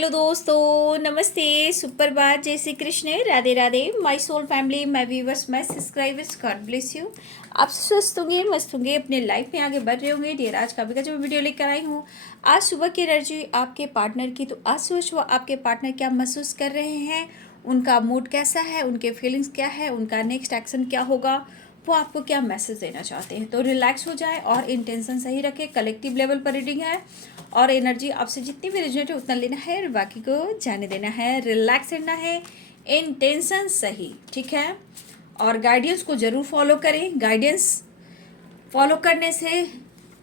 Hello दोस्तों, नमस्ते, सुप्रभात, जय Shri Krishna, Radhe Radhe. My soul family, my viewers, my subscribers, God bless you. आप स्वस्थ होंगे, मस्त होंगे, अपने लाइफ में आगे बढ़ रहे होंगे। डियर, आज का जो वीडियो लेकर आई हूँ, आज सुबह की एनर्जी आपके पार्टनर की। तो आज सुबह आपके पार्टनर क्या महसूस कर रहे हैं, उनका मूड कैसा है, उनके फीलिंग्स क्या है, उनका नेक्स्ट एक्शन क्या होगा, वो आपको क्या मैसेज देना चाहते हैं। तो रिलैक्स हो जाए और इंटेंशन सही रखें। कलेक्टिव लेवल पर रीडिंग है और एनर्जी आपसे जितनी भी रिजनेट है उतना लेना है और बाकी को जाने देना है। रिलैक्स रहना है, इंटेंशन सही, ठीक है। और गाइडेंस को ज़रूर फॉलो करें। गाइडेंस फॉलो करने से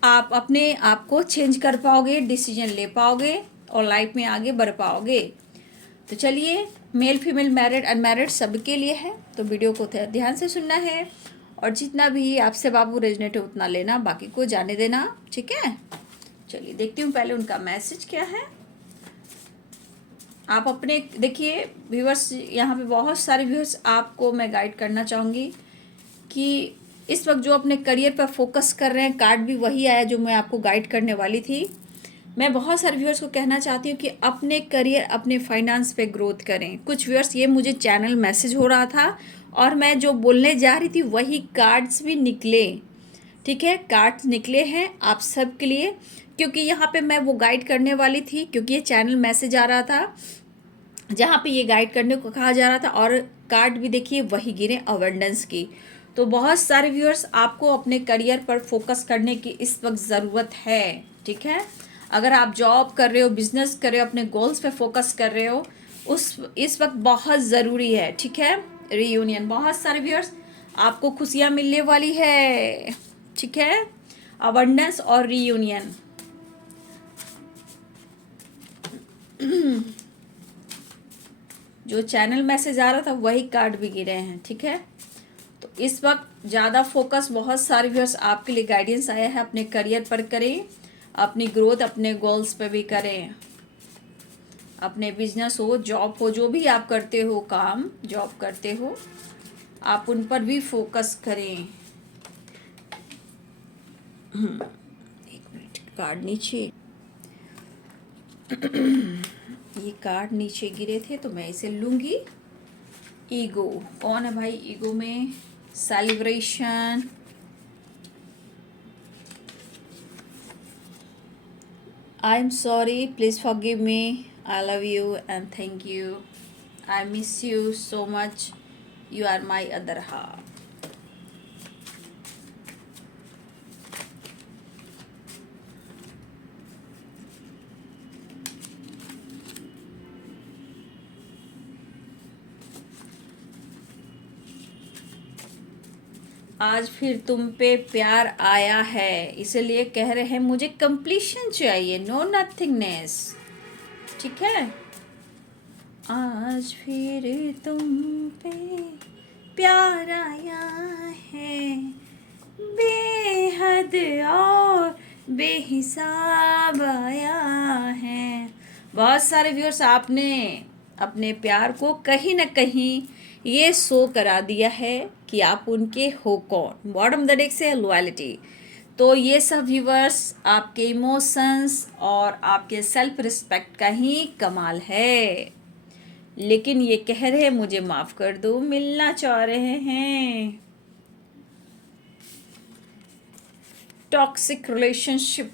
आप अपने आप को चेंज कर पाओगे, डिसीजन ले पाओगे और लाइफ में आगे बढ़ पाओगे। तो चलिए, मेल फीमेल मैरिड अनमैरिड सबके लिए है, तो वीडियो को ध्यान से सुनना है और जितना भी आपसे बाबू रेजनेट है उतना लेना, बाकी को जाने देना, ठीक है। चलिए देखती हूँ पहले उनका मैसेज क्या है। आप अपने देखिए व्यूअर्स, यहाँ पे बहुत सारे व्यूअर्स आपको मैं गाइड करना चाहूँगी कि इस वक्त जो अपने करियर पर फोकस कर रहे हैं, कार्ड भी वही आया जो मैं आपको गाइड करने वाली थी। मैं बहुत सारे व्यूअर्स को कहना चाहती हूँ कि अपने करियर, अपने फाइनेंस पे ग्रोथ करें। कुछ व्यूअर्स, ये मुझे चैनल मैसेज हो रहा था और मैं जो बोलने जा रही थी वही कार्ड्स भी निकले, ठीक है। कार्ड्स निकले हैं आप सब के लिए, क्योंकि यहाँ पे मैं वो गाइड करने वाली थी, क्योंकि ये चैनल मैसेज आ रहा था जहाँ पे ये गाइड करने को कहा जा रहा था और कार्ड भी देखिए वही गिरे, अवेंडेंस की। तो बहुत सारे व्यूअर्स, आपको अपने करियर पर फोकस करने की इस वक्त ज़रूरत है, ठीक है। अगर आप जॉब कर रहे हो, बिजनेस कर रहे हो, अपने गोल्स पे फोकस कर रहे हो, इस वक्त बहुत ज़रूरी है, ठीक है। रीयूनियन, बहुत सारे व्यूअर्स आपको खुशियाँ मिलने वाली है, ठीक है। अबंडेंस और रीयूनियन। जो चैनल मैसेज आ रहा था वही कार्ड भी गिरे हैं, ठीक है। तो इस वक्त ज़्यादा फोकस बहुत सारे व्यूअर्स आपके लिए गाइडेंस आया है, अपने करियर पर करें, अपनी ग्रोथ, अपने गोल्स पर भी करें। अपने बिजनेस हो, जॉब हो, जो भी आप करते हो, काम जॉब करते हो, आप उन पर भी फोकस करें। एक मिनट, कार्ड नीचे ये कार्ड नीचे गिरे थे तो मैं इसे लूँगी। ईगो, कौन है भाई ईगो में? Celebration, I am sorry, please forgive me, I love you and thank you, I miss you so much, you are my other half. आज फिर तुम पे प्यार आया है, इसलिए कह रहे हैं मुझे कंप्लीशन चाहिए, नो नथिंगनेस, ठीक है। आज फिर तुम पे प्यार आया है, बेहद और बेहिसाब आया है। बहुत सारे व्यूअर्स, आपने अपने प्यार को कहीं ना कहीं ये शो करा दिया है कि आप उनके हो कौन। बॉटम द डेक से लॉयल्टी। तो ये सब व्यूअर्स आपके इमोशंस और आपके सेल्फ रिस्पेक्ट का ही कमाल है। लेकिन ये कह रहे हैं मुझे माफ़ कर दो, मिलना चाह रहे हैं। Toxic relationship,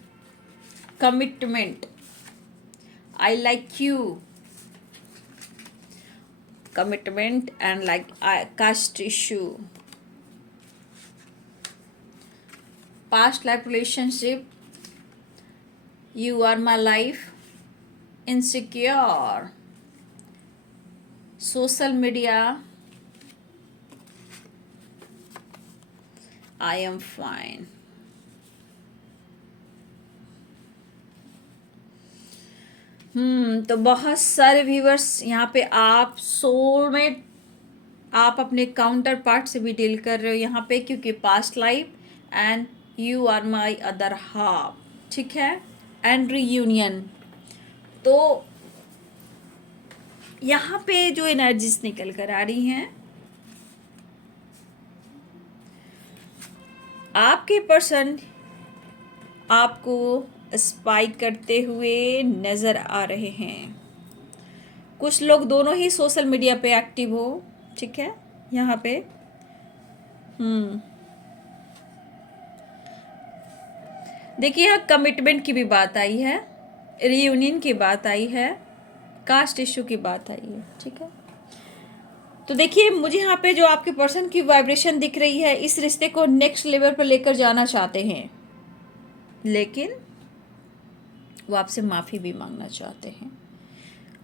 commitment, I like you, commitment and like caste issue, past life relationship, you are my life, insecure, social media, I am fine। तो बहुत सारे व्यूवर्स यहाँ पे आप सोलमेट, आप अपने काउंटर पार्ट से भी डील कर रहे हो यहाँ पे, क्योंकि past life and you are my other half, ठीक है, एंड रीयूनियन। तो यहाँ पे जो एनर्जीज निकल कर आ रही हैं, आपके पर्सन आपको स्पाई करते हुए नज़र आ रहे हैं। कुछ लोग दोनों ही सोशल मीडिया पे एक्टिव हो, ठीक है। यहाँ पे देखिए, यहाँ कमिटमेंट की भी बात आई है, रियूनियन की बात आई है, कास्ट इश्यू की बात आई है, ठीक है। तो देखिए, मुझे यहाँ पे जो आपके पर्सन की वाइब्रेशन दिख रही है, इस रिश्ते को नेक्स्ट लेवल पर लेकर जाना चाहते हैं, लेकिन वो आपसे माफ़ी भी मांगना चाहते हैं,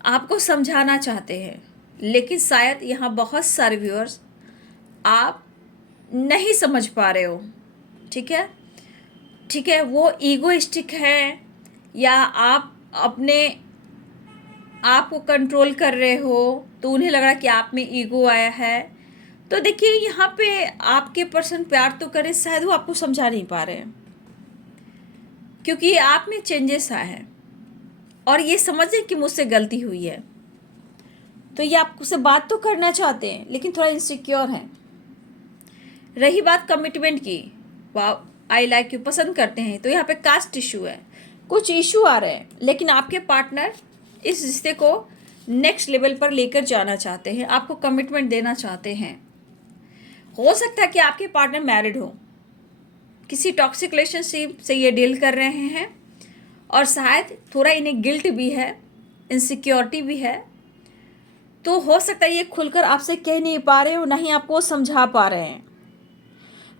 आपको समझाना चाहते हैं, लेकिन शायद यहाँ बहुत सारे व्यूअर्स आप नहीं समझ पा रहे हो, ठीक है। ठीक है, वो ईगोइस्टिक है या आप अपने आप को कंट्रोल कर रहे हो, तो उन्हें लग रहा है कि आप में ईगो आया है। तो देखिए, यहाँ पे आपके पर्सन प्यार तो करें, शायद वो आपको समझा नहीं पा रहे हैं, क्योंकि आप में चेंजेस आए हैं और ये समझें कि मुझसे गलती हुई है। तो ये आपसे बात तो करना चाहते हैं, लेकिन थोड़ा इनसिक्योर हैं। रही बात कमिटमेंट की, वाह आई लाइक यू पसंद करते हैं, तो यहाँ पे कास्ट इशू है, कुछ इशू आ रहे हैं, लेकिन आपके पार्टनर इस रिश्ते को नेक्स्ट लेवल पर लेकर जाना चाहते हैं, आपको कमिटमेंट देना चाहते हैं। हो सकता है कि आपके पार्टनर मैरिड हो, किसी टॉक्सिक रिलेशनशिप से ये डील कर रहे हैं, और शायद थोड़ा इन्हें गिल्ट भी है, इनसिक्योरिटी भी है। तो हो सकता है ये खुलकर आपसे कह नहीं पा रहे हो, ना ही आपको समझा पा रहे हैं।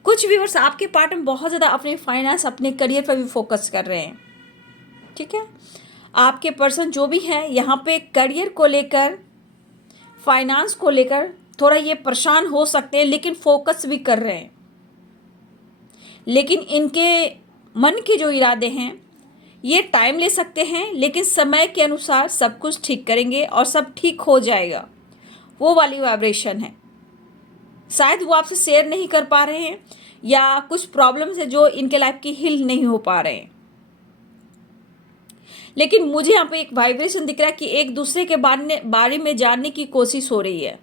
कुछ व्यूअर्स, आपके पार्टनर बहुत ज़्यादा अपने फाइनेंस, अपने करियर पर भी फोकस कर रहे हैं, ठीक है। आपके पर्सन जो भी हैं, यहाँ पे करियर को लेकर, फाइनेंस को लेकर थोड़ा ये परेशान हो सकते हैं, लेकिन फोकस भी कर रहे हैं। लेकिन इनके मन के जो इरादे हैं, ये टाइम ले सकते हैं, लेकिन समय के अनुसार सब कुछ ठीक करेंगे और सब ठीक हो जाएगा। वो वाली वाइब्रेशन है। शायद वो आपसे शेयर नहीं कर पा रहे हैं, या कुछ प्रॉब्लम्स है जो इनके लाइफ की हील नहीं हो पा रहे हैं। लेकिन मुझे यहाँ पे एक वाइब्रेशन दिख रहा है कि एक दूसरे के बारे में जानने की कोशिश हो रही है,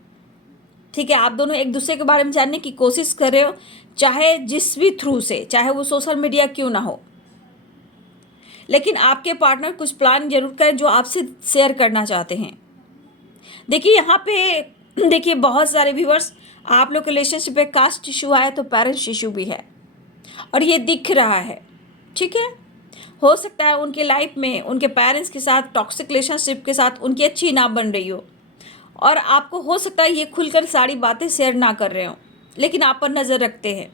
ठीक है। आप दोनों एक दूसरे के बारे में जानने की कोशिश कर रहे हो, चाहे जिस भी थ्रू से, चाहे वो सोशल मीडिया क्यों ना हो, लेकिन आपके पार्टनर कुछ प्लान जरूर करें जो आपसे शेयर करना चाहते हैं। देखिए, यहाँ पे देखिए, बहुत सारे व्यूअर्स, आप लोग रिलेशनशिप में कास्ट इशू आया तो पेरेंट्स इशू भी है, और ये दिख रहा है, ठीक है। हो सकता है उनके लाइफ में उनके पेरेंट्स के साथ टॉक्सिक रिलेशनशिप के साथ उनकी अच्छी ना बन रही हो, और आपको हो सकता है ये खुलकर सारी बातें शेयर ना कर रहे हो, लेकिन आप पर नज़र रखते हैं।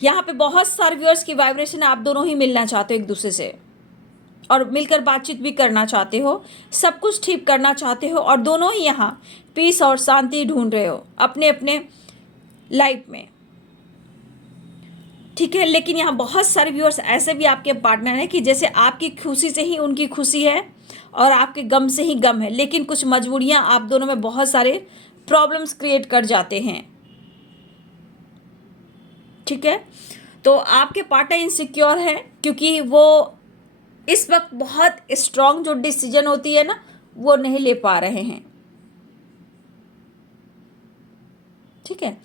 यहाँ पे बहुत सारे व्यूअर्स की वाइब्रेशन, आप दोनों ही मिलना चाहते हो एक दूसरे से, और मिलकर बातचीत भी करना चाहते हो, सब कुछ ठीक करना चाहते हो, और दोनों ही यहाँ पीस और शांति ढूंढ रहे हो अपने अपने लाइफ में, ठीक है। लेकिन यहाँ बहुत सारे व्यूअर्स ऐसे भी आपके पार्टनर हैं कि जैसे आपकी खुशी से ही उनकी खुशी है, और आपके गम से ही गम है, लेकिन कुछ मजबूरियाँ आप दोनों में बहुत सारे प्रॉब्लम्स क्रिएट कर जाते हैं, ठीक है। तो आपके पार्टनर इनसिक्योर है, क्योंकि वो इस वक्त बहुत स्ट्रांग जो डिसीजन होती है ना, वो नहीं ले पा रहे हैं, ठीक है।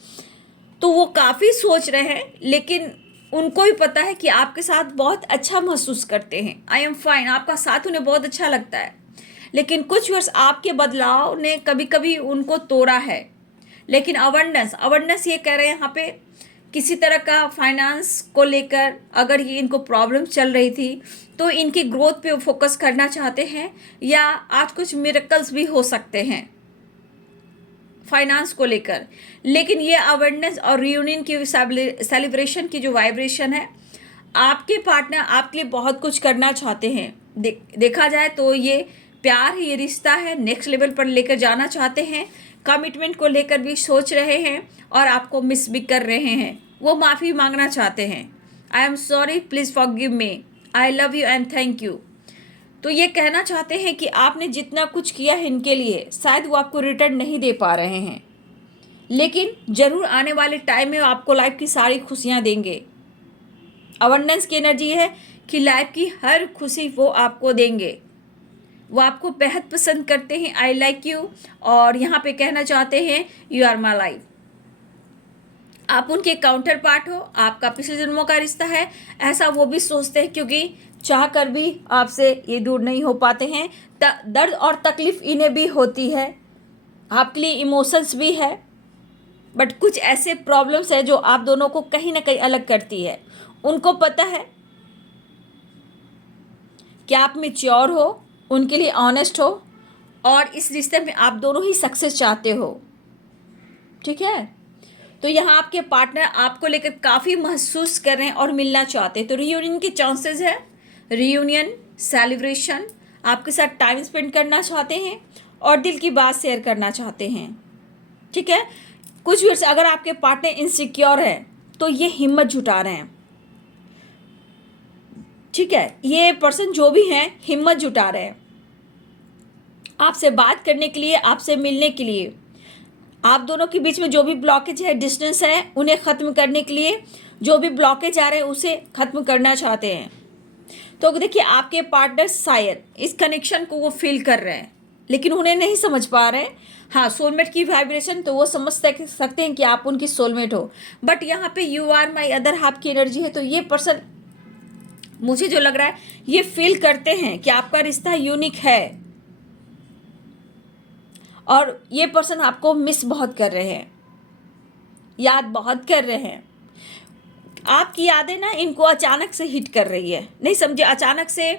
तो वो काफ़ी सोच रहे हैं, लेकिन उनको भी पता है कि आपके साथ बहुत अच्छा महसूस करते हैं, आई एम फाइन, आपका साथ उन्हें बहुत अच्छा लगता है। लेकिन कुछ वर्ष आपके बदलाव ने कभी कभी उनको तोड़ा है। लेकिन अवेयरनेस ये कह रहे हैं यहाँ पे, किसी तरह का फाइनेंस को लेकर अगर ये इनको प्रॉब्लम चल रही थी, तो इनकी ग्रोथ पे फोकस करना चाहते हैं, या आज कुछ मिरेकल्स भी हो सकते हैं फाइनेंस को लेकर। लेकिन ये अवेयरनेस और रियूनियन की सेलिब्रेशन की जो वाइब्रेशन है, आपके पार्टनर आपके लिए बहुत कुछ करना चाहते हैं। देखा जाए तो ये प्यार है, ये रिश्ता है, नेक्स्ट लेवल पर लेकर जाना चाहते हैं, कमिटमेंट को लेकर भी सोच रहे हैं, और आपको मिस भी कर रहे हैं। वो माफ़ी मांगना चाहते हैं, आई am sorry, please forgive me, I love you and thank you. तो ये कहना चाहते हैं कि आपने जितना कुछ किया है इनके लिए, शायद वो आपको रिटर्न नहीं दे पा रहे हैं, लेकिन ज़रूर आने वाले टाइम में आपको लाइफ की सारी खुशियाँ देंगे। अवेयरनेस की एनर्जी है कि लाइफ की हर खुशी वो आपको देंगे। वो आपको बेहद पसंद करते हैं, आई लाइक यू, और यहाँ पे कहना चाहते हैं यू आर माई लाइफ। आप उनके काउंटर पार्ट हो, आपका पिछले जन्मों का रिश्ता है, ऐसा वो भी सोचते हैं, क्योंकि चाह कर भी आपसे ये दूर नहीं हो पाते हैं। दर्द और तकलीफ इन्हें भी होती है, आपके लिए इमोशंस भी है, बट कुछ ऐसे प्रॉब्लम्स है जो आप दोनों को कहीं ना कहीं अलग करती है। उनको पता है कि आप मैच्योर हो, उनके लिए ऑनेस्ट हो, और इस रिश्ते में आप दोनों ही सक्सेस चाहते हो, ठीक है। तो यहाँ आपके पार्टनर आपको लेकर काफ़ी महसूस कर रहे हैं और मिलना चाहते हैं। तो रियूनियन के चांसेस है, रियूनियन, सेलिब्रेशन, आपके साथ टाइम स्पेंड करना चाहते हैं और दिल की बात शेयर करना चाहते हैं, ठीक है। कुछ भी अगर आपके पार्टनर इनसिक्योर है तो ये हिम्मत जुटा रहे हैं, ठीक है। ये पर्सन जो भी हैं हिम्मत जुटा रहे हैं आपसे बात करने के लिए, आपसे मिलने के लिए। आप दोनों के बीच में जो भी ब्लॉकेज है, डिस्टेंस है, उन्हें ख़त्म करने के लिए जो भी ब्लॉकेज आ रहे हैं उसे ख़त्म करना चाहते हैं। तो देखिए आपके पार्टनर शायद इस कनेक्शन को वो फील कर रहे हैं, लेकिन उन्हें नहीं समझ पा रहे हैं। हाँ, सोलमेट की वाइब्रेशन तो वो समझ सकते हैं कि आप उनकी सोलमेट हो, बट यहाँ पे you are my other half की एनर्जी है। तो ये पर्सन, मुझे जो लग रहा है, ये फील करते हैं कि आपका रिश्ता यूनिक है और ये पर्सन आपको मिस बहुत कर रहे हैं, याद बहुत कर रहे हैं। आपकी यादें ना इनको अचानक से हिट कर रही है, नहीं समझे, अचानक से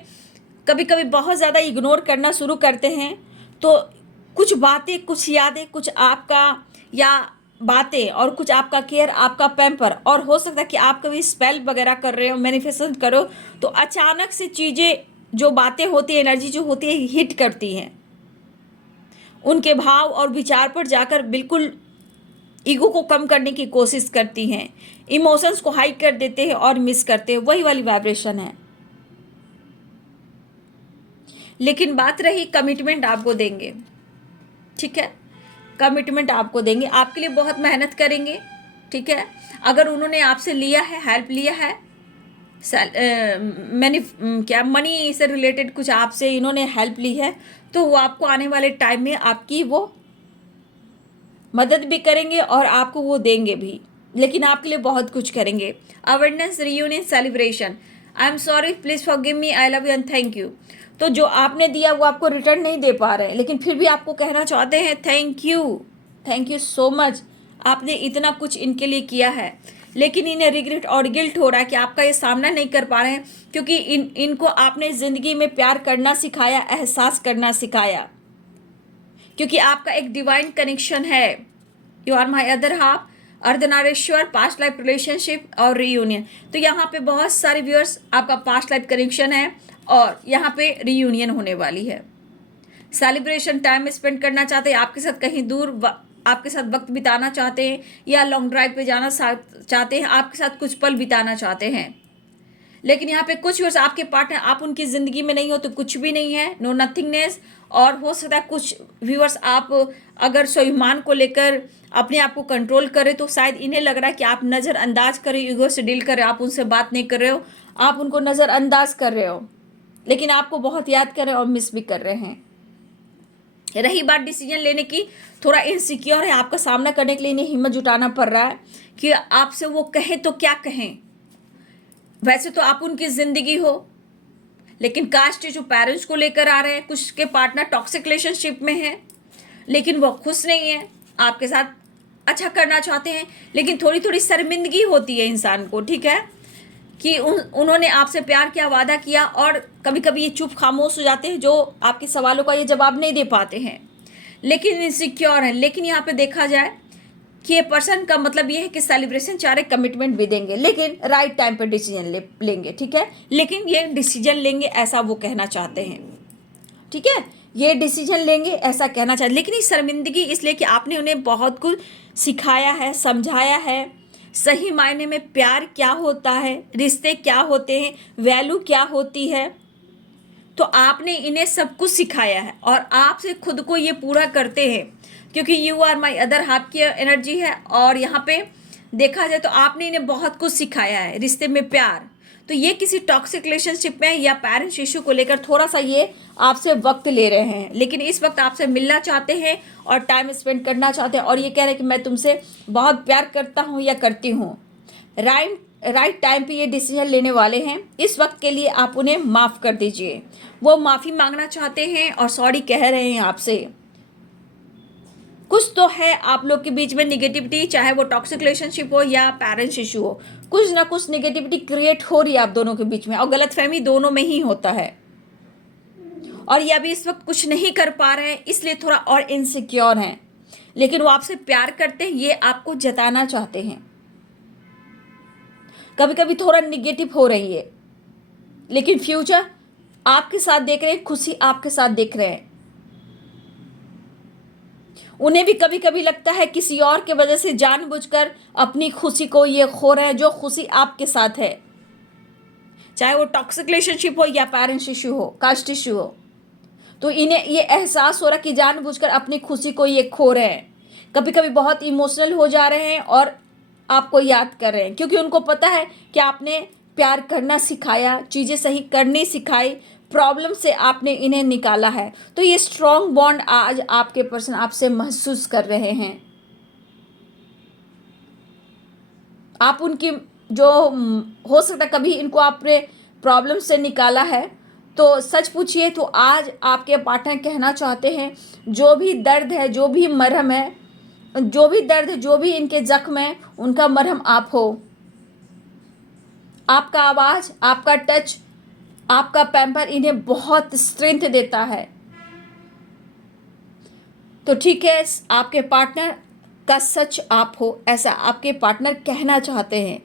कभी कभी बहुत ज़्यादा इग्नोर करना शुरू करते हैं। तो कुछ बातें, कुछ यादें, कुछ आपका या बातें और कुछ आपका केयर, आपका पैम्पर, और हो सकता है कि आप कभी स्पेल वगैरह कर रहे हो, मैनिफेस्टेशन करो, तो अचानक से चीज़ें, जो बातें होती है, एनर्जी जो होती है, हिट करती हैं। उनके भाव और विचार पर जाकर बिल्कुल ईगो को कम करने की कोशिश करती हैं, इमोशंस को हाइड कर देते हैं और मिस करते हैं, वही वाली वाइब्रेशन है। लेकिन बात रही कमिटमेंट आपको देंगे, ठीक है, कमिटमेंट आपको देंगे, आपके लिए बहुत मेहनत करेंगे, ठीक है। अगर उन्होंने आपसे लिया है, हेल्प लिया है, मनी से रिलेटेड कुछ आपसे इन्होंने हेल्प ली है, तो वो आपको आने वाले टाइम में आपकी वो मदद भी करेंगे और आपको वो देंगे भी, लेकिन आपके लिए बहुत कुछ करेंगे। Awareness, reunion, celebration, I am sorry, please forgive me, I love you and thank you. तो जो आपने दिया वो आपको रिटर्न नहीं दे पा रहे हैं, लेकिन फिर भी आपको कहना चाहते हैं थैंक यू सो मच, आपने इतना कुछ इनके लिए किया है। लेकिन इन्हें रिग्रेट और गिल्ट हो रहा है कि आपका ये सामना नहीं कर पा रहे हैं, क्योंकि इनको आपने ज़िंदगी में प्यार करना सिखाया, एहसास करना सिखाया, क्योंकि आपका एक डिवाइन कनेक्शन है। You are my other half, Ardhanarishvara, past life relationship और रीयूनियन। तो यहाँ पे बहुत सारे व्यूअर्स, आपका पास्ट लाइफ कनेक्शन है और यहाँ पे रीयूनियन होने वाली है। सेलिब्रेशन, टाइम स्पेंड करना चाहते हैं आपके साथ, कहीं दूर आपके साथ वक्त बिताना चाहते हैं, या लॉन्ग ड्राइव पे जाना चाहते हैं, आपके साथ कुछ पल बिताना चाहते हैं। लेकिन यहाँ पे कुछ व्यूअर्स, आपके पार्टनर, आप उनकी ज़िंदगी में नहीं हो तो कुछ भी नहीं है, नो नथिंगनेस। और हो सकता है कुछ व्यूअर्स, आप अगर स्वाभिमान को लेकर अपने आप को कंट्रोल करें तो शायद इन्हें लग रहा है कि आप नज़रअंदाज करें, ईगो से डील कर रहे हो, आप उनसे बात नहीं कर रहे हो, आप उनको नज़रअंदाज कर रहे हो, लेकिन आपको बहुत याद कर रहे हो और मिस भी कर रहे हैं। रही बात डिसीजन लेने की, थोड़ा इनसिक्योर है, आपका सामना करने के लिए इन्हें हिम्मत जुटाना पड़ रहा है कि आपसे वो कहें तो क्या कहें। वैसे तो आप उनकी ज़िंदगी हो, लेकिन कास्ट जो पेरेंट्स को लेकर आ रहे हैं, कुछ के पार्टनर टॉक्सिक रिलेशनशिप में है, लेकिन वो खुश नहीं है, आपके साथ अच्छा करना चाहते हैं, लेकिन थोड़ी थोड़ी शर्मिंदगी होती है इंसान को, ठीक है, कि उन्होंने आपसे प्यार किया, वादा किया, और कभी कभी ये चुप खामोश हो जाते हैं, जो आपके सवालों का ये जवाब नहीं दे पाते हैं, लेकिन इनसिक्योर है। लेकिन यहाँ पे देखा जाए कि ये पर्सन का मतलब ये है कि सेलिब्रेशन चाह रहे, कमिटमेंट भी देंगे, लेकिन राइट टाइम पर डिसीजन लेंगे, ठीक है। लेकिन ये डिसीजन लेंगे ऐसा वो कहना चाहते हैं, ठीक है, ये डिसीजन लेंगे ऐसा कहना चाहते, लेकिन ये शर्मिंदगी इसलिए कि आपने उन्हें बहुत कुछ सिखाया है, समझाया है, सही मायने में प्यार क्या होता है, रिश्ते क्या होते हैं, वैल्यू क्या होती है, तो आपने इन्हें सब कुछ सिखाया है और आपसे खुद को ये पूरा करते हैं, क्योंकि you are my other half की एनर्जी है। और यहाँ पे देखा जाए तो आपने इन्हें बहुत कुछ सिखाया है, रिश्ते में प्यार, तो ये किसी टॉक्सिक रिलेशनशिप में या पेरेंट्स इशू को लेकर थोड़ा सा ये आपसे वक्त ले रहे हैं, लेकिन इस वक्त आपसे मिलना चाहते हैं और टाइम स्पेंड करना चाहते हैं, और ये कह रहे हैं कि मैं तुमसे बहुत प्यार करता हूँ या करती हूँ। राइट टाइम पे ये डिसीजन लेने वाले हैं। इस वक्त के लिए आप उन्हें माफ़ कर दीजिए। वो माफ़ी मांगना चाहते हैं और सॉरी कह रहे हैं आपसे। कुछ तो है आप लोग के बीच में निगेटिविटी, चाहे वो टॉक्सिक रिलेशनशिप हो या पेरेंट्स इशू हो, कुछ ना कुछ निगेटिविटी क्रिएट हो रही है आप दोनों के बीच में, और गलतफहमी दोनों में ही होता है। और ये अभी इस वक्त कुछ नहीं कर पा रहे हैं, इसलिए थोड़ा और इनसिक्योर हैं, लेकिन वो आपसे प्यार करते हैं, ये आपको जताना चाहते हैं। कभी कभी थोड़ा निगेटिव हो रही है, लेकिन फ्यूचर आपके साथ देख रहे हैं, खुशी आपके साथ देख रहे हैं। उन्हें भी कभी कभी लगता है किसी और के वजह से जानबूझकर अपनी खुशी को ये खो रहे हैं, जो खुशी आपके साथ है, चाहे वो टॉक्सिक रिलेशनशिप हो या पेरेंट्स इशू हो, कास्ट इशू हो। तो इन्हें ये एहसास हो रहा कि जानबूझकर अपनी खुशी को ये खो रहे हैं। कभी कभी बहुत इमोशनल हो जा रहे हैं और आपको याद कर रहे हैं, क्योंकि उनको पता है कि आपने प्यार करना सिखाया, चीज़ें सही करनी सिखाई, प्रॉब्लम से आपने इन्हें निकाला है। तो ये स्ट्रॉन्ग बॉन्ड आज आपके पर्सन आपसे महसूस कर रहे हैं। आप उनकी जो हो सकता है कभी इनको आपने प्रॉब्लम से निकाला है, तो सच पूछिए तो आज आपके पार्टनर कहना चाहते हैं जो भी दर्द है, जो भी मरहम है, जो भी दर्द है, जो भी इनके जख्म है, उनका मरहम आप हो। आपका आवाज़, आपका टच, आपका पैम्पर इन्हें बहुत स्ट्रेंथ देता है। तो ठीक है, आपके पार्टनर का सच आप हो, ऐसा आपके पार्टनर कहना चाहते हैं,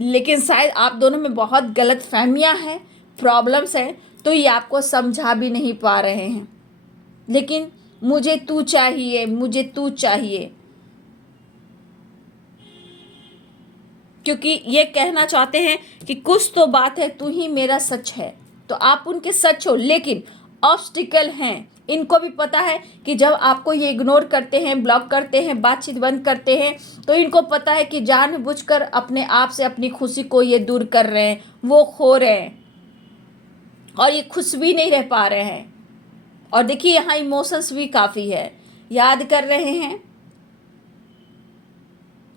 लेकिन शायद आप दोनों में बहुत गलत फहमियाँ हैं, प्रॉब्लम्स हैं, तो ये आपको समझा भी नहीं पा रहे हैं। लेकिन मुझे तू चाहिए, मुझे तू चाहिए, क्योंकि ये कहना चाहते हैं कि कुछ तो बात है, तू ही मेरा सच है। तो आप उनके सच हो, लेकिन ऑब्स्टिकल हैं। इनको भी पता है कि जब आपको ये इग्नोर करते हैं, ब्लॉक करते हैं, बातचीत बंद करते हैं, तो इनको पता है कि जानबूझकर अपने आप से अपनी खुशी को ये दूर कर रहे हैं, वो खो रहे हैं और ये खुश भी नहीं रह पा रहे हैं। और देखिए यहाँ इमोशंस भी काफ़ी है, याद कर रहे हैं।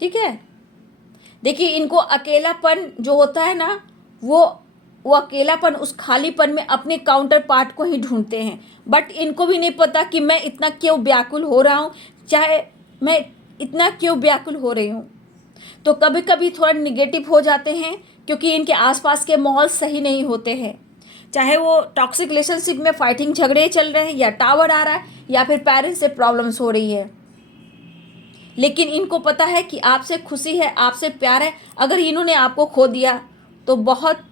ठीक है, देखिए इनको अकेलापन जो होता है ना, वो अकेलापन, उस खालीपन में अपने काउंटर पार्ट को ही ढूंढते हैं। बट इनको भी नहीं पता कि मैं इतना क्यों व्याकुल हो रहा हूँ, चाहे मैं इतना क्यों व्याकुल हो रही हूँ। तो कभी कभी थोड़ा निगेटिव हो जाते हैं, क्योंकि इनके आसपास के माहौल सही नहीं होते हैं, चाहे वो टॉक्सिक रिलेशनशिप में फाइटिंग झगड़े चल रहे हैं, या टावर आ रहा है, या फिर पेरेंट्स से प्रॉब्लम्स हो रही है। लेकिन इनको पता है कि आपसे खुशी है, आपसे प्यार है। अगर इन्होंने आपको खो दिया तो बहुत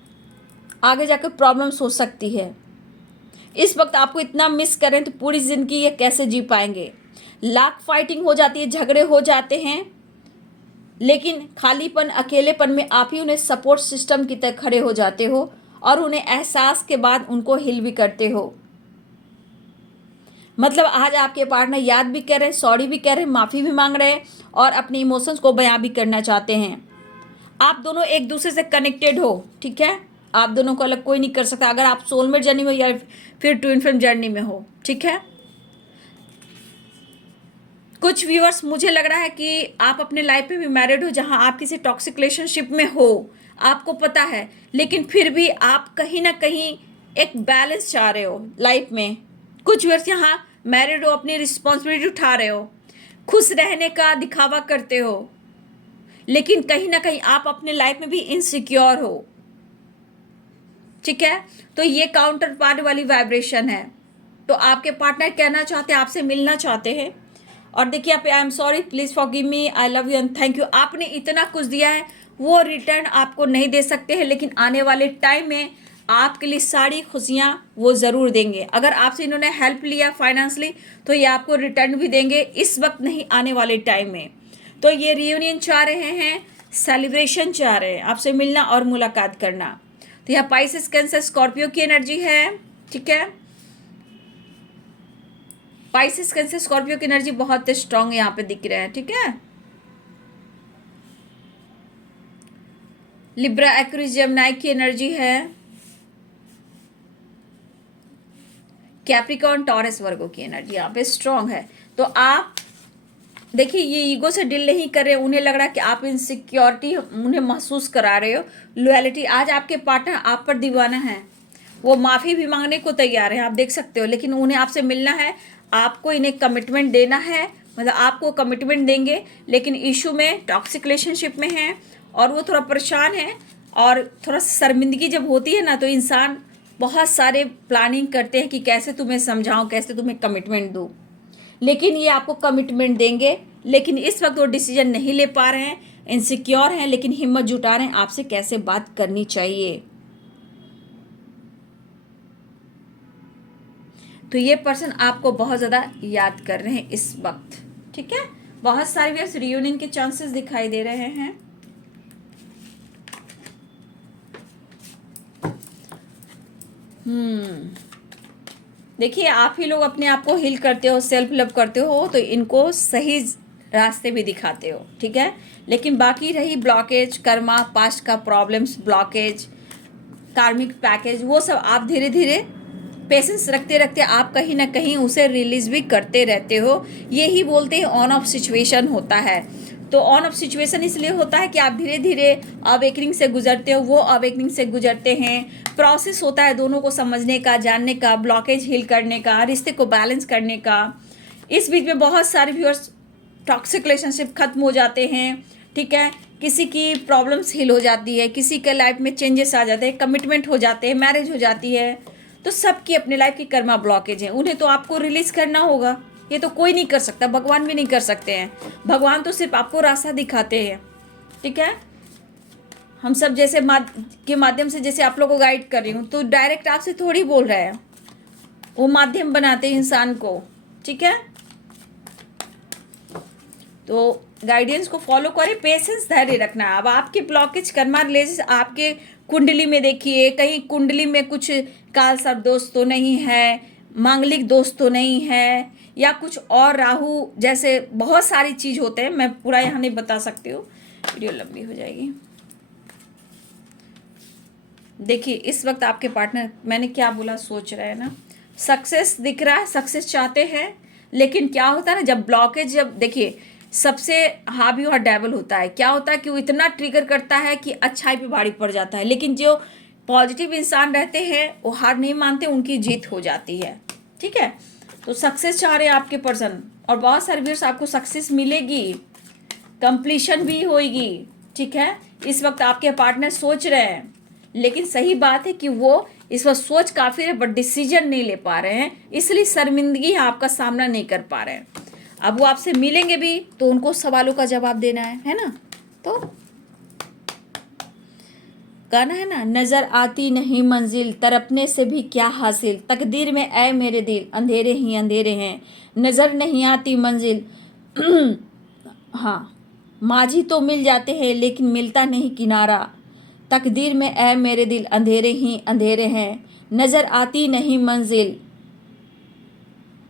आगे जाकर प्रॉब्लम्स हो सकती है। इस वक्त आपको इतना मिस करें तो पूरी ज़िंदगी ये कैसे जी पाएंगे। लाख फाइटिंग हो जाती है, झगड़े हो जाते हैं, लेकिन खालीपन, अकेलेपन में आप ही उन्हें सपोर्ट सिस्टम की तरह खड़े हो जाते हो, और उन्हें एहसास के बाद उनको हिल भी करते हो। मतलब आज आपके पार्टनर याद भी कर रहे हैं, सॉरी भी कह रहे हैं, माफ़ी भी मांग रहे हैं, और अपने इमोशंस को बयां भी करना चाहते हैं। आप दोनों एक दूसरे से कनेक्टेड हो, ठीक है, आप दोनों को अलग कोई नहीं कर सकता, अगर आप सोलमेट जर्नी में या फिर ट्विन फ्लेम जर्नी में हो। ठीक है, कुछ व्यूअर्स मुझे लग रहा है कि आप अपने लाइफ में भी मैरिड हो, जहां आप किसी टॉक्सिक रिलेशनशिप में हो, आपको पता है, लेकिन फिर भी आप कहीं ना कहीं एक बैलेंस चाह रहे हो लाइफ में। कुछ व्यूअर्स यहाँ मैरिड हो, अपनी रिस्पॉन्सिबिलिटी उठा रहे हो, खुश रहने का दिखावा करते हो, लेकिन कहीं ना कहीं आप अपने लाइफ में भी इनसिक्योर हो। ठीक है, तो ये काउंटर पार्ट वाली वाइब्रेशन है। तो आपके पार्टनर कहना चाहते हैं, आपसे मिलना चाहते हैं, और देखिए आप, आई am sorry, please forgive me, I love you and thank you. आपने इतना कुछ दिया है, वो रिटर्न आपको नहीं दे सकते हैं, लेकिन आने वाले टाइम में आपके लिए सारी खुशियाँ वो ज़रूर देंगे। अगर आपसे इन्होंने हेल्प लिया फाइनेंशली, तो ये आपको रिटर्न भी देंगे, इस वक्त नहीं, आने वाले टाइम में। तो ये रियूनियन चाह रहे हैं, सेलिब्रेशन चाह रहे हैं, आपसे मिलना और मुलाकात करना। तो यहाँ पाइसेस, कैंसर, स्कॉर्पियो की एनर्जी है। ठीक है, पाइसेस, कैंसर, स्कॉर्पियो की एनर्जी बहुत स्ट्रांग यहाँ पे दिख रहे हैं। ठीक है, लिब्रा, एक्वेरियस, जेमिनी की एनर्जी है, कैप्रिकॉर्न, टॉरस, वर्गो की एनर्जी यहाँ पे स्ट्रांग है। तो आप देखिए ये ईगो से डील नहीं कर रहे, उन्हें लग रहा है कि आप इनसिक्योरिटी उन्हें महसूस करा रहे हो। लॉयल्टी, आज आपके पार्टनर आप पर दीवाना है, वो माफ़ी भी मांगने को तैयार है, आप देख सकते हो, लेकिन उन्हें आपसे मिलना है, आपको इन्हें कमिटमेंट देना है, मतलब आपको कमिटमेंट देंगे, लेकिन इशू में टॉक्सिक रिलेशनशिप में है और वो थोड़ा परेशान है। और थोड़ा शर्मिंदगी जब होती है ना, तो इंसान बहुत सारे प्लानिंग करते हैं कि कैसे तुम्हें समझाऊं, कैसे तुम्हें कमिटमेंट दूं, लेकिन ये आपको कमिटमेंट देंगे, लेकिन इस वक्त वो डिसीजन नहीं ले पा रहे हैं, इनसिक्योर हैं, लेकिन हिम्मत जुटा रहे हैं आपसे कैसे बात करनी चाहिए। तो ये पर्सन आपको बहुत ज़्यादा याद कर रहे हैं इस वक्त, ठीक है। बहुत सारे व्यक्ति रियूनियन के चांसेस दिखाई दे रहे हैं। देखिए आप ही लोग अपने आप को हील करते हो, सेल्फ लव करते हो, तो इनको सही रास्ते भी दिखाते हो, ठीक है। लेकिन बाकी रही ब्लॉकेज, कर्मा, पास्ट का प्रॉब्लम्स, ब्लॉकेज, कार्मिक पैकेज, वो सब आप धीरे धीरे पेशेंस रखते रखते आप कहीं ना कहीं उसे रिलीज भी करते रहते हो। यही बोलते हैं ऑन ऑफ सिचुएशन होता है। तो ऑन ऑफ सिचुएशन इसलिए होता है कि आप धीरे धीरे अवेकनिंग से गुजरते हो, वो अवेकनिंग से गुजरते हैं। प्रोसेस होता है दोनों को समझने का, जानने का, ब्लॉकेज हील करने का, रिश्ते को बैलेंस करने का। इस बीच में बहुत सारे व्यूअर्स टॉक्सिक रिलेशनशिप खत्म हो जाते हैं, ठीक है। किसी की प्रॉब्लम्स हील हो जाती है, किसी के लाइफ में चेंजेस आ जाते हैं, कमिटमेंट हो जाते हैं, मैरिज हो जाती है। तो सबकी अपने लाइफ की कर्मा ब्लॉकेज है, उन्हें तो आपको रिलीज करना होगा। ये तो कोई नहीं कर सकता, भगवान भी नहीं कर सकते हैं। भगवान तो सिर्फ आपको रास्ता दिखाते हैं, ठीक है। हम सब जैसे के माध्यम से जैसे आप लोग को गाइड कर रही हूँ, तो डायरेक्ट आपसे थोड़ी बोल रहे हैं, वो माध्यम बनाते हैं इंसान को, ठीक है। तो गाइडेंस को फॉलो करें, पेशेंस, धैर्य रखना है। अब आपके ब्लॉकेज कर्मा रिलेशन आपके कुंडली में देखिए, कहीं कुंडली में कुछ काल सर्प दोष तो नहीं है, मांगलिक दोष तो नहीं है, या कुछ और राहु जैसे बहुत सारी चीज़ होते हैं, मैं पूरा यहाँ नहीं बता सकती हूँ, वीडियो लंबी हो जाएगी। देखिए इस वक्त आपके पार्टनर, मैंने क्या बोला, सोच रहे हैं ना, सक्सेस दिख रहा है, सक्सेस चाहते हैं, लेकिन क्या होता है ना, जब ब्लॉकेज, जब देखिए सबसे हावी और डेवल होता है, क्या होता है कि वो इतना ट्रिगर करता है कि अच्छाई पे भारी पड़ जाता है, लेकिन जो पॉजिटिव इंसान रहते हैं वो हार नहीं मानते, उनकी जीत हो जाती है, ठीक है। तो सक्सेस चाह रहे हैं आपके पर्सन, और बहुत सारे व्यूअर्स आपको सक्सेस मिलेगी, कंप्लीशन भी होगी, ठीक है। इस वक्त आपके पार्टनर सोच रहे हैं, लेकिन सही बात है कि वो इस वक्त सोच काफ़ी है, बट डिसीजन नहीं ले पा रहे हैं, इसलिए शर्मिंदगी आपका सामना नहीं कर पा रहे हैं। अब वो आपसे मिलेंगे भी तो उनको सवालों का जवाब देना है ना। तो गाना है ना, नजर आती नहीं मंजिल, तरपने से भी क्या हासिल, तकदीर में ऐ मेरे दिल, अंधेरे ही अंधेरे हैं, नजर नहीं आती मंजिल। हाँ, माझी तो मिल जाते हैं लेकिन मिलता नहीं किनारा, तकदीर में ऐ मेरे दिल, अंधेरे ही अंधेरे हैं, नजर आती नहीं मंजिल,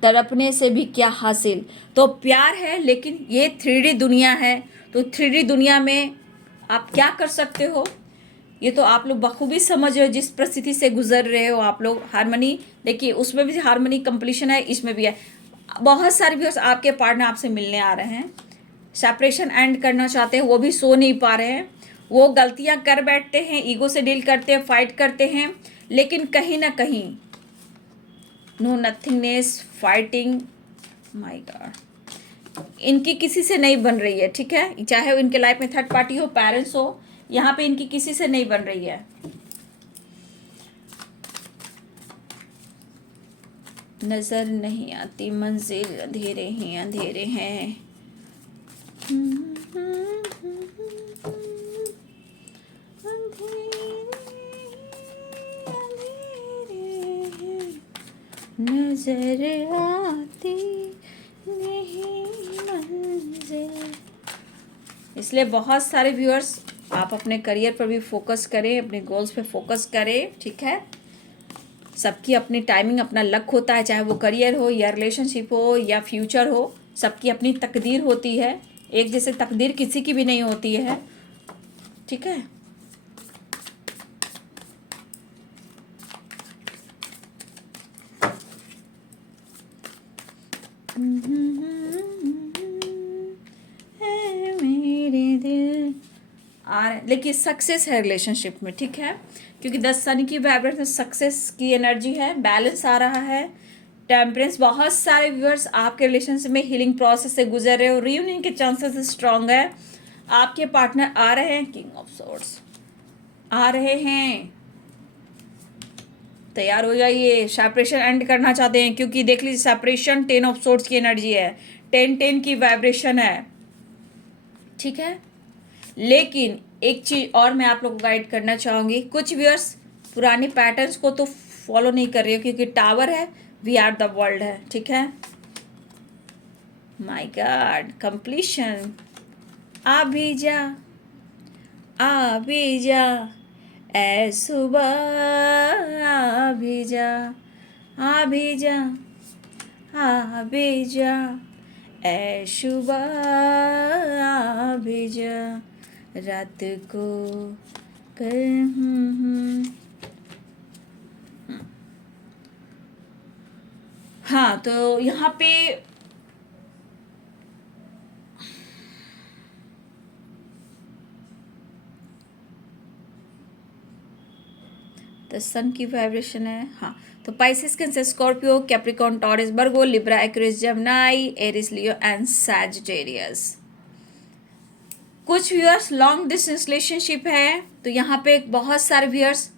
तड़पने से भी क्या हासिल। तो प्यार है, लेकिन ये 3D दुनिया है, तो 3D दुनिया में आप क्या कर सकते हो, ये तो आप लोग बखूबी समझ रहे हो, जिस परिस्थिति से गुजर रहे हो आप लोग। हारमोनी देखिए, उसमें भी हारमोनी कंप्लीशन है, इसमें भी है। बहुत सारे व्यूअर्स आपके पार्टनर आपसे मिलने आ रहे हैं, सेपरेशन एंड करना चाहते हैं, वो भी सो नहीं पा रहे हैं, वो गलतियां कर बैठते हैं, ईगो से डील करते हैं, फाइट करते हैं, लेकिन कहीं ना कहीं no nothingness, fighting, my God, इनकी किसी से नहीं बन रही है, ठीक है। चाहे इनके लाइफ में थर्ड पार्टी हो, पेरेंट्स हो, यहाँ पे इनकी किसी से नहीं बन रही है। नजर नहीं आती मंजिल, अंधेरे ही अंधेरे हैं, नजर आती नहीं मंजिल। इसलिए बहुत सारे व्यूअर्स आप अपने करियर पर भी फोकस करें, अपने गोल्स पे फोकस करें, ठीक है। सबकी अपनी टाइमिंग, अपना लक होता है, चाहे वो करियर हो या रिलेशनशिप हो या फ्यूचर हो, सबकी अपनी तकदीर होती है, एक जैसे तकदीर किसी की भी नहीं होती है, ठीक है। आ रहे हैं, लेकिन सक्सेस है रिलेशनशिप में, ठीक है, क्योंकि 10 सन की वाइब्रेशन सक्सेस की एनर्जी है, बैलेंस आ रहा है, टेम्परेंस। बहुत सारे व्यूअर्स आपके रिलेशनशिप में हीलिंग प्रोसेस से गुजर रहे हो, रियूनियन के चांसेस स्ट्रांग है, आपके पार्टनर आ रहे हैं, किंग ऑफ सोर्ड्स आ रहे हैं, तैयार हो जाइए, सेपरेशन एंड करना चाहते हैं, क्योंकि देख लीजिए सेपरेशन 10 ऑफ सोर्ड्स की एनर्जी है, 10-10 की वाइब्रेशन है, ठीक है। लेकिन एक चीज और मैं आप लोग को गाइड करना चाहूंगी, कुछ व्यूअर्स पुराने पैटर्न्स को तो फॉलो नहीं कर रही हो, क्योंकि टावर है, वी आर द वर्ल्ड है, ठीक है। माय गॉड, कंप्लीशन, आ भी जा, आ भी जा, ऐ सुबह आ भी जा, आ भी जा, आ भी जा, ऐ सुबह आ भी जा, रात को कर हाँ, तो यहाँ पे तो सन की वाइब्रेशन है, हाँ, तो Pisces, Cancer, Scorpio, Capricorn, Taurus, Virgo, Libra, Aquarius, Gemini, Aries, Leo and Sagittarius. कुछ व्यूअर्स लॉन्ग डिस्टेंस रिलेशनशिप है, तो यहाँ पे बहुत सारे व्यूअर्स,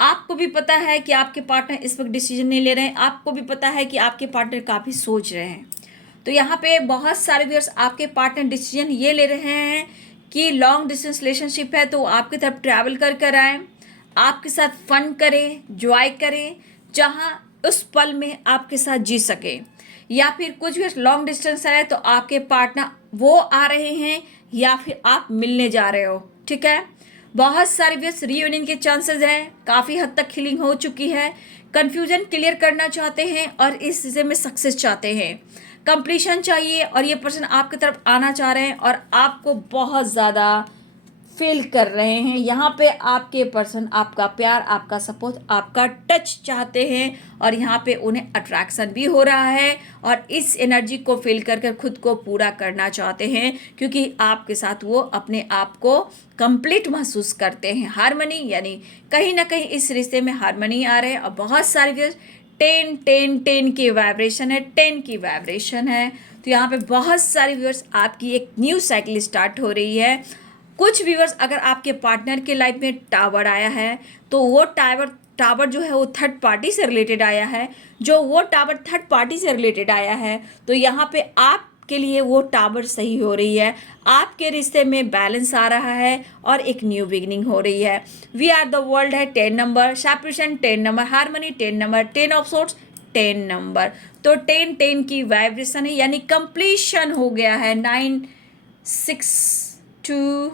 आपको भी पता है कि आपके पार्टनर इस वक्त डिसीजन नहीं ले रहे हैं, आपको भी पता है कि आपके पार्टनर काफ़ी सोच रहे हैं, तो यहाँ पे बहुत सारे व्यूअर्स आपके पार्टनर डिसीजन ये ले रहे हैं कि लॉन्ग डिस्टेंस रिलेशनशिप है तो आपकी तरफ ट्रैवल कर कर आए, आपके साथ फन करें, जॉय करें, जहाँ उस पल में आपके साथ जी सके। या फिर कुछ भी लॉन्ग डिस्टेंस है तो आपके पार्टनर वो आ रहे हैं या फिर आप मिलने जा रहे हो, ठीक है। बहुत सारे व्यस्त रीयूनियन के चांसेस हैं, काफ़ी हद तक हीलिंग हो चुकी है, कन्फ्यूजन क्लियर करना चाहते हैं और इस चीज़े में सक्सेस चाहते हैं, कंप्लीशन चाहिए और ये पर्सन आपकी तरफ आना चाह रहे हैं और आपको बहुत ज़्यादा फील कर रहे हैं। यहाँ पे आपके पर्सन आपका प्यार, आपका सपोर्ट, आपका टच चाहते हैं और यहाँ पे उन्हें अट्रैक्शन भी हो रहा है और इस एनर्जी को फील कर कर खुद को पूरा करना चाहते हैं, क्योंकि आपके साथ वो अपने आप को कंप्लीट महसूस करते हैं। हारमनी, यानी कहीं ना कहीं इस रिश्ते में हारमनी आ रहे हैं और बहुत सारे 10-10-10 की वाइब्रेशन है, 10 की वाइब्रेशन है, तो यहाँ पे बहुत सारे व्यूअर्स आपकी एक न्यू साइकिल स्टार्ट हो रही है। कुछ व्यूअर्स अगर आपके पार्टनर के लाइफ में टावर आया है तो वो टावर जो है वो थर्ड पार्टी से रिलेटेड आया है, जो वो टावर थर्ड पार्टी से रिलेटेड आया है तो यहाँ पे आपके लिए वो टावर सही हो रही है, आपके रिश्ते में बैलेंस आ रहा है और एक न्यू बिगनिंग हो रही है। वी आर द वर्ल्ड है 10 number, separation 10 number, harmony 10 number, 10 of swords 10 number, तो 10-10 की वाइब्रेशन है, यानी कंप्लीशन हो गया है। 9-6-2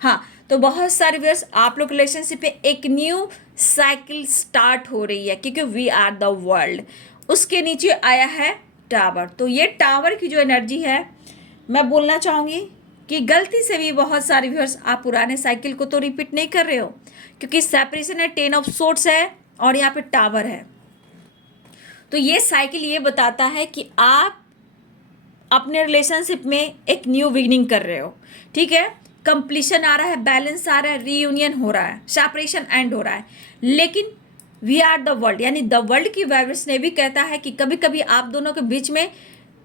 हाँ, तो बहुत सारे व्यूअर्स आप लोग रिलेशनशिप में एक न्यू साइकिल स्टार्ट हो रही है, क्योंकि वी आर द वर्ल्ड, उसके नीचे आया है टावर। तो ये टावर की जो एनर्जी है, मैं बोलना चाहूँगी कि गलती से भी बहुत सारे व्यूअर्स आप पुराने साइकिल को तो रिपीट नहीं कर रहे हो, क्योंकि सेपरेशन है, 10 ऑफ सोर्ड्स है और यहाँ पे टावर है, तो ये साइकिल ये बताता है कि आप अपने रिलेशनशिप में एक न्यू बिगिनिंग कर रहे हो, ठीक है। कंप्लीशन आ रहा है, बैलेंस आ रहा है, रीयूनियन हो रहा है, सेपरेशन एंड हो रहा है, लेकिन वी आर द वर्ल्ड, यानी द वर्ल्ड की वाइब्रेशन ने भी कहता है कि कभी कभी आप दोनों के बीच में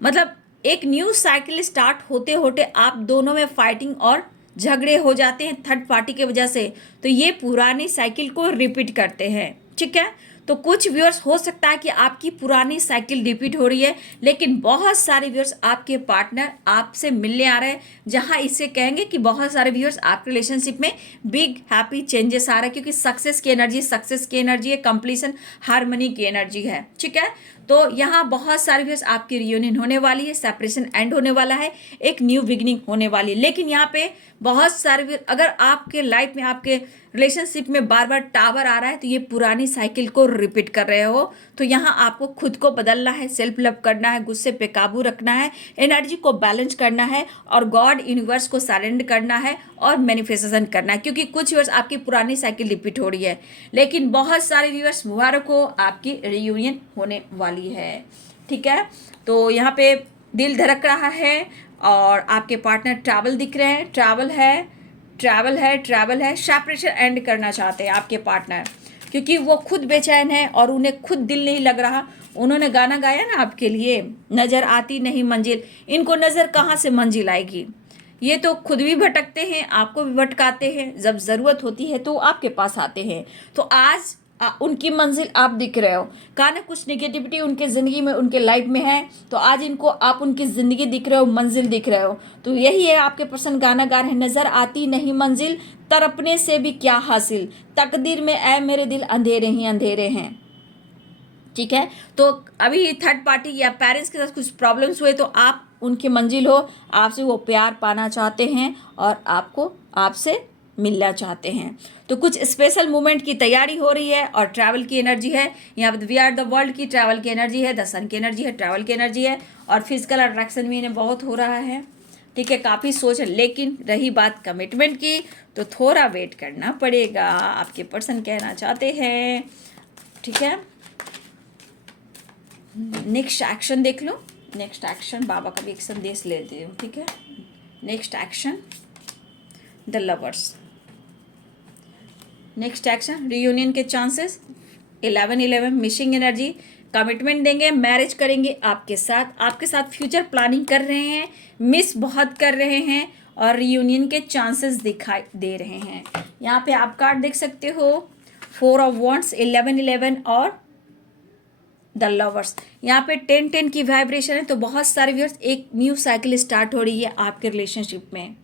मतलब एक न्यू साइकिल स्टार्ट होते होते आप दोनों में फाइटिंग और झगड़े हो जाते हैं थर्ड पार्टी की वजह से, तो ये पुरानी साइकिल को रिपीट करते हैं, ठीक है। तो कुछ व्यूअर्स हो सकता है कि आपकी पुरानी साइकिल रिपीट हो रही है, लेकिन बहुत सारे व्यूअर्स आपके पार्टनर आपसे मिलने आ रहे हैं, जहां इसे कहेंगे कि बहुत सारे व्यूअर्स आपके रिलेशनशिप में बिग हैप्पी चेंजेस आ रहे हैं, क्योंकि सक्सेस की एनर्जी है, कंप्लीशन हारमनी की एनर्जी है, ठीक है। तो यहाँ बहुत सारे व्यूअर्स आपकी रियूनियन होने वाली है, सेपरेशन एंड होने वाला है, एक न्यू बिगिनिंग होने वाली है। लेकिन यहाँ पे बहुत सारे अगर आपके लाइफ में आपके रिलेशनशिप में बार बार टावर आ रहा है तो ये पुरानी साइकिल को रिपीट कर रहे हो, तो यहाँ आपको खुद को बदलना है, सेल्फ लव करना है, गुस्से पे काबू रखना है, एनर्जी को बैलेंस करना है और गॉड यूनिवर्स को सरेंडर करना है और मैनिफेस्टेशन करना है, क्योंकि कुछ व्यूअर्स आपकी पुरानी साइकिल रिपीट हो रही है, लेकिन बहुत सारे व्यूअर्स मुबारक हो, आपकी रियूनियन होने वाली है, ठीक है। तो यहाँ पे दिल धड़क रहा है और आपके पार्टनर ट्रैवल दिख रहे हैं, ट्रैवल है। सेपरेशन एंड करना चाहते हैं आपके पार्टनर, क्योंकि वो खुद बेचैन है और उन्हें खुद दिल नहीं लग रहा। उन्होंने गाना गाया ना आपके लिए, नज़र आती नहीं मंजिल। इनको नज़र कहाँ से मंजिल आएगी? ये तो खुद भी भटकते हैं, आपको भी भटकाते हैं। जब ज़रूरत होती है तो आपके पास आते हैं। तो आज उनकी मंजिल आप दिख रहे हो। कहा ना कुछ निगेटिविटी उनके ज़िंदगी में, उनके लाइफ में है, तो आज इनको आप उनकी ज़िंदगी दिख रहे हो, मंजिल दिख रहे हो। तो यही है, आपके पर्सन गाना गा रहे हैं, नज़र आती नहीं मंजिल, तड़पने से भी क्या हासिल, तकदीर में ऐ मेरे दिल अंधेरे ही अंधेरे हैं। ठीक है, तो अभी थर्ड पार्टी या पेरेंट्स के साथ कुछ प्रॉब्लम्स हुए तो आप उनकी मंजिल हो, आपसे वो प्यार पाना चाहते हैं और आपको आपसे मिलना चाहते हैं। तो कुछ स्पेशल मोमेंट की तैयारी हो रही है और ट्रैवल की एनर्जी है यहाँ पे। वी आर द वर्ल्ड की ट्रैवल की एनर्जी है, द सन की एनर्जी है, ट्रैवल की एनर्जी है और फिजिकल अट्रैक्शन भी इन्हें बहुत हो रहा है। ठीक है, काफ़ी सोच है। लेकिन रही बात कमिटमेंट की तो थोड़ा वेट करना पड़ेगा, आपके पर्सन कहना चाहते हैं। ठीक है, नेक्स्ट एक्शन देख लो। नेक्स्ट एक्शन, बाबा का भी एक संदेश लेती हूँ। ठीक है, next action the lovers. Next action reunion के चांसेस 11-11, मिसिंग एनर्जी, कमिटमेंट देंगे, मैरिज करेंगे आपके साथ फ्यूचर प्लानिंग कर रहे हैं, मिस बहुत कर रहे हैं और रियूनियन के चांसेस दिखाई दे रहे हैं। यहाँ पे आप कार्ड देख सकते हो, 4 ऑफ वॉन्ड्स, 11-11 और द लवर्स। यहाँ पे 10-10 की वाइब्रेशन है। तो बहुत सारे व्यूअर्स, एक न्यू साइकिल स्टार्ट हो रही है आपके रिलेशनशिप में।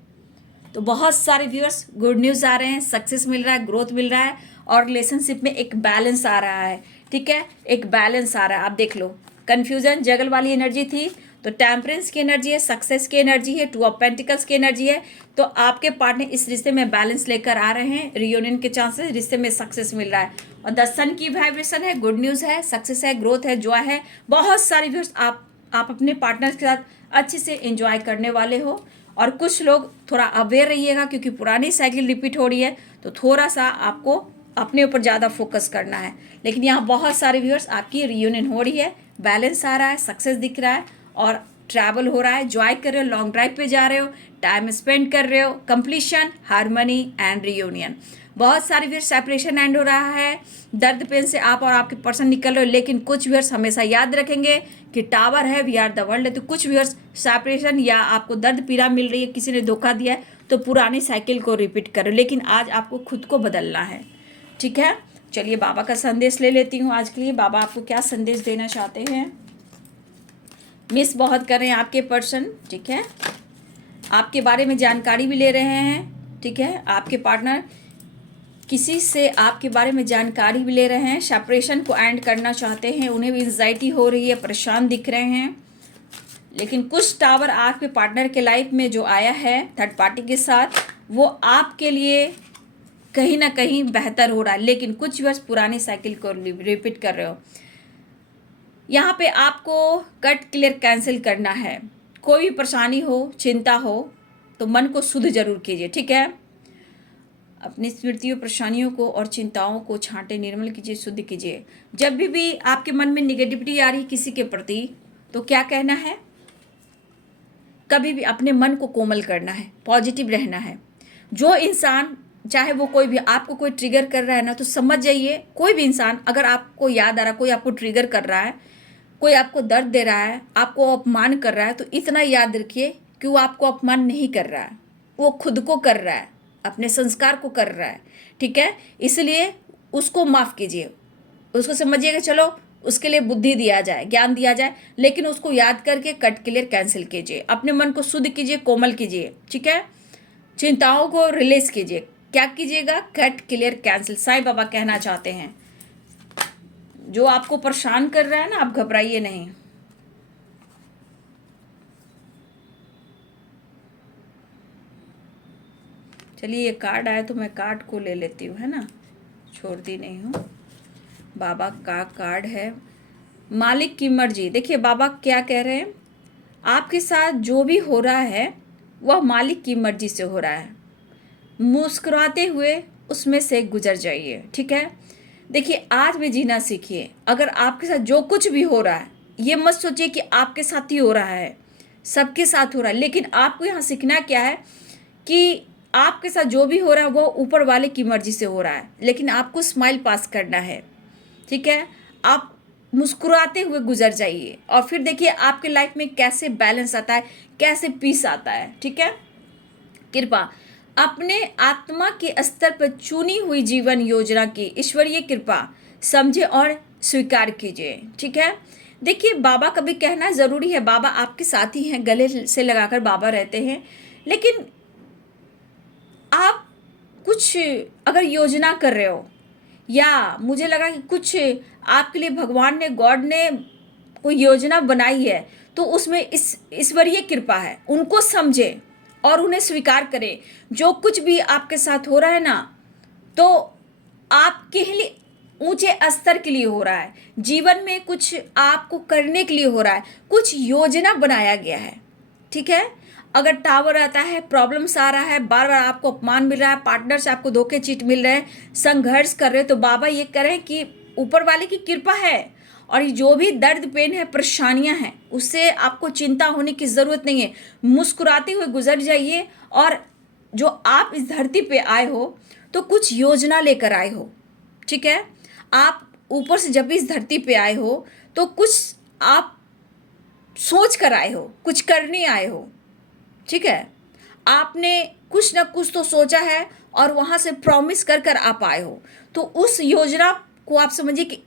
तो बहुत सारे व्यूअर्स गुड न्यूज़ आ रहे हैं, सक्सेस मिल रहा है, ग्रोथ मिल रहा है और रिलेशनशिप में एक बैलेंस आ रहा है। ठीक है, एक बैलेंस आ रहा है। आप देख लो, कन्फ्यूजन जगल वाली एनर्जी थी तो टेम्परेंस की एनर्जी है, सक्सेस की एनर्जी है, 2 ऑफ पेंटिकल्स की एनर्जी है। तो आपके पार्टनर इस रिश्ते में बैलेंस लेकर आ रहे हैं, रियूनियन के चांसेस, रिश्ते में सक्सेस मिल रहा है और द सन की वाइब्रेशन है, गुड न्यूज़ है, सक्सेस है, ग्रोथ है, जॉय है। बहुत सारे व्यूअर्स आप अपने पार्टनर के साथ अच्छे से एंजॉय करने वाले हो। और कुछ लोग थोड़ा अवेयर रहिएगा क्योंकि पुरानी साइकिल रिपीट हो रही है, तो थोड़ा सा आपको अपने ऊपर ज़्यादा फोकस करना है। लेकिन यहाँ बहुत सारे व्यूअर्स आपकी रियूनियन हो रही है, बैलेंस आ रहा है, सक्सेस दिख रहा है और ट्रैवल हो रहा है, जॉय कर रहे हो, लॉन्ग ड्राइव पे जा रहे हो, टाइम स्पेंड कर रहे हो, कंप्लीशन, हार्मनी एंड रियूनियन। बहुत सारे व्यूअर्स सेपरेशन एंड हो रहा है, दर्द पेन से आप और आपके पर्सन निकल रहे हो। लेकिन कुछ व्यूअर्स हमेशा याद रखेंगे कि टावर है, वी आर द वर्ल्ड है। तो कुछ व्यूअर्स सेपरेशन या आपको दर्द पीड़ा मिल रही है, किसी ने धोखा दिया है, तो पुरानी साइकिल को रिपीट करो। लेकिन आज आपको खुद को बदलना है। ठीक है, चलिए बाबा का संदेश ले लेती हूँ आज के लिए। बाबा आपको क्या संदेश देना चाहते हैं? मिस बहुत कर रहे हैं आपके पर्सन। ठीक है, आपके बारे में जानकारी भी ले रहे हैं। ठीक है, आपके पार्टनर किसी से आपके बारे में जानकारी भी ले रहे हैं, सेपरेशन को एंड करना चाहते हैं, उन्हें भी एंजाइटी हो रही है, परेशान दिख रहे हैं। लेकिन कुछ टावर आपके पार्टनर के लाइफ में जो आया है थर्ड पार्टी के साथ, वो आपके लिए कहीं ना कहीं बेहतर हो रहा है। लेकिन कुछ वर्ष पुरानी साइकिल को रिपीट कर रहे हो। यहाँ पे आपको कट क्लियर कैंसिल करना है। कोई भी परेशानी हो, चिंता हो तो मन को शुद्ध जरूर कीजिए। ठीक है, अपनी स्मृतियों, परेशानियों को और चिंताओं को छांटे, निर्मल कीजिए, शुद्ध कीजिए। जब भी आपके मन में निगेटिविटी आ रही किसी के प्रति, तो क्या कहना है? कभी भी अपने मन को कोमल करना है, पॉजिटिव रहना है। जो इंसान, चाहे वो कोई भी आपको कोई ट्रिगर कर रहा है ना, तो समझ जाइए, कोई भी इंसान अगर आपको याद आ रहा, कोई आपको ट्रिगर कर रहा है, कोई आपको दर्द दे रहा है, आपको अपमान कर रहा है, तो इतना याद रखिए कि वो आपको अपमान नहीं कर रहा है, वो खुद को कर रहा है, अपने संस्कार को कर रहा है। ठीक है, इसलिए उसको माफ़ कीजिए, उसको समझिएगा, चलो उसके लिए बुद्धि दिया जाए, ज्ञान दिया जाए, लेकिन उसको याद करके कट क्लियर कैंसिल कीजिए, अपने मन को शुद्ध कीजिए, कोमल कीजिए। ठीक है, चिंताओं को रिलीज कीजिए। क्या कीजिएगा? Cut clear cancel. Sai Baba कहना चाहते हैं, जो आपको परेशान कर रहा है ना, आप घबराइए नहीं। चलिए, ये कार्ड आया तो मैं कार्ड को ले लेती हूँ, है ना, छोड़ती नहीं हूँ। बाबा का कार्ड है, मालिक की मर्जी। देखिए बाबा क्या कह रहे हैं, आपके साथ जो भी हो रहा है वह मालिक की मर्जी से हो रहा है। मुस्कुराते हुए उसमें से गुजर जाइए। ठीक है, देखिए आज भी जीना सीखिए। अगर आपके साथ जो कुछ भी हो रहा है, ये मत सोचिए कि आपके साथ ही हो रहा है। सबके साथ हो रहा है, लेकिन आपको यहाँ सीखना क्या है कि आपके साथ जो भी हो रहा है वो ऊपर वाले की मर्जी से हो रहा है, लेकिन आपको स्माइल पास करना है। ठीक है, आप मुस्कुराते हुए गुजर जाइए और फिर देखिए आपके लाइफ में कैसे बैलेंस आता है, कैसे पीस आता है। ठीक है, कृपा अपने आत्मा के स्तर पर चुनी हुई जीवन योजना की ईश्वरीय कृपा समझे और स्वीकार कीजिए। ठीक है, देखिए बाबा का भी कहना ज़रूरी है, बाबा आपके साथ ही हैं, गले से लगाकर बाबा रहते हैं, लेकिन आप कुछ अगर योजना कर रहे हो या मुझे लगा कि कुछ आपके लिए भगवान ने, गॉड ने कोई योजना बनाई है, तो उसमें इस ईश्वरीय कृपा है, उनको समझे और उन्हें स्वीकार करें। जो कुछ भी आपके साथ हो रहा है ना, तो आपके लिए ऊंचे स्तर के लिए हो रहा है, जीवन में कुछ आपको करने के लिए हो रहा है, कुछ योजना बनाया गया है। ठीक है, अगर टावर आता है, प्रॉब्लम्स आ रहा है, बार बार आपको अपमान मिल रहा है, पार्टनर से आपको धोखे चीट मिल रहे हैं, संघर्ष कर रहे हैं, तो बाबा ये कह रहे हैं कि ऊपर वाले की कृपा है और जो भी दर्द पेन है, परेशानियां हैं, उससे आपको चिंता होने की ज़रूरत नहीं है। मुस्कुराते हुए गुजर जाइए और जो आप इस धरती पे आए हो तो कुछ योजना लेकर आए हो। ठीक है, आप ऊपर से जब भी इस धरती पे आए हो तो कुछ आप सोच कर आए हो, कुछ करने आए हो। ठीक है, आपने कुछ ना कुछ तो सोचा है और वहाँ से प्रॉमिस कर कर आप आए हो, तो उस योजना को आप समझिए कि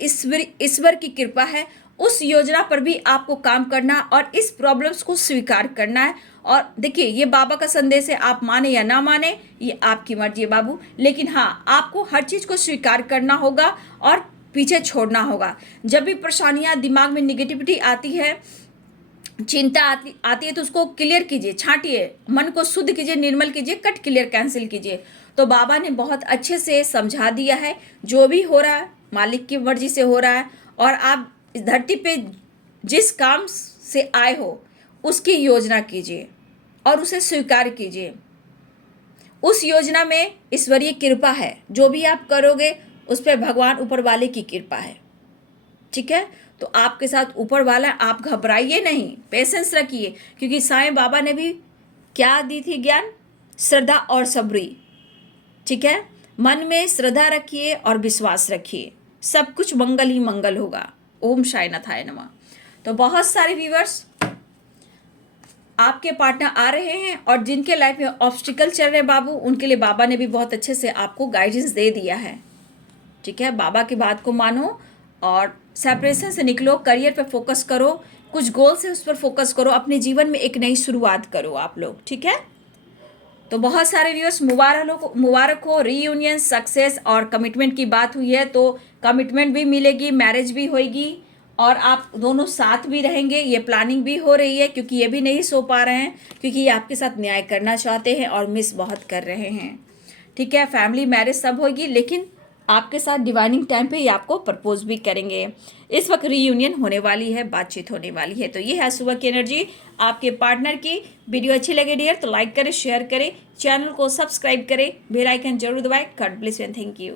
ईश्वर की कृपा है। उस योजना पर भी आपको काम करना और इस प्रॉब्लम्स को स्वीकार करना है। और देखिए ये बाबा का संदेश है, आप माने या ना माने ये आपकी मर्जी है बाबू, लेकिन हाँ आपको हर चीज़ को स्वीकार करना होगा और पीछे छोड़ना होगा। जब भी परेशानियाँ, दिमाग में निगेटिविटी आती है, चिंता आती है, तो उसको क्लियर कीजिए, छांटिए, मन को शुद्ध कीजिए, निर्मल कीजिए, कट क्लियर कैंसिल कीजिए। तो बाबा ने बहुत अच्छे से समझा दिया है, जो भी हो रहा है मालिक की मर्जी से हो रहा है और आप इस धरती पे जिस काम से आए हो उसकी योजना कीजिए और उसे स्वीकार कीजिए। उस योजना में ईश्वरीय कृपा है, जो भी आप करोगे उस पर भगवान ऊपर वाले की कृपा है। ठीक है, तो आपके साथ ऊपर वाला, आप घबराइए नहीं, पेशेंस रखिए, क्योंकि साईं बाबा ने भी क्या दी थी ज्ञान, श्रद्धा और सबरी। ठीक है, मन में श्रद्धा रखिए और विश्वास रखिए, सब कुछ मंगल ही मंगल होगा। ओम साईनाथाय नमः। तो बहुत सारे व्यूअर्स आपके पार्टनर आ रहे हैं और जिनके लाइफ में ऑब्स्टिकल चल रहे हैं बाबू, उनके लिए बाबा ने भी बहुत अच्छे से आपको गाइडेंस दे दिया है। ठीक है, बाबा की बात को मानो और सेपरेशन से निकलो, करियर पे फोकस करो, कुछ गोल से उस पर फोकस करो, अपने जीवन में एक नई शुरुआत करो आप लोग। ठीक है, तो बहुत सारे व्यूअर्स मुबारक हो, रीयूनियन, सक्सेस और कमिटमेंट की बात हुई है, तो कमिटमेंट भी मिलेगी, मैरिज भी होएगी और आप दोनों साथ भी रहेंगे। ये प्लानिंग भी हो रही है, क्योंकि ये भी नहीं सो पा रहे हैं, क्योंकि ये आपके साथ न्याय करना चाहते हैं और मिस बहुत कर रहे हैं। ठीक है, फैमिली मैरिज सब होगी, लेकिन आपके साथ डिवाइनिंग टाइम पे ही आपको प्रपोज भी करेंगे। इस वक्त रीयूनियन होने वाली है, बातचीत होने वाली है। तो ये है सुबह की एनर्जी आपके पार्टनर की। वीडियो अच्छी लगे डियर तो लाइक करें, शेयर करें, चैनल को सब्सक्राइब करें, बेल आइकन जरूर दबाएं। God bless you and thank you.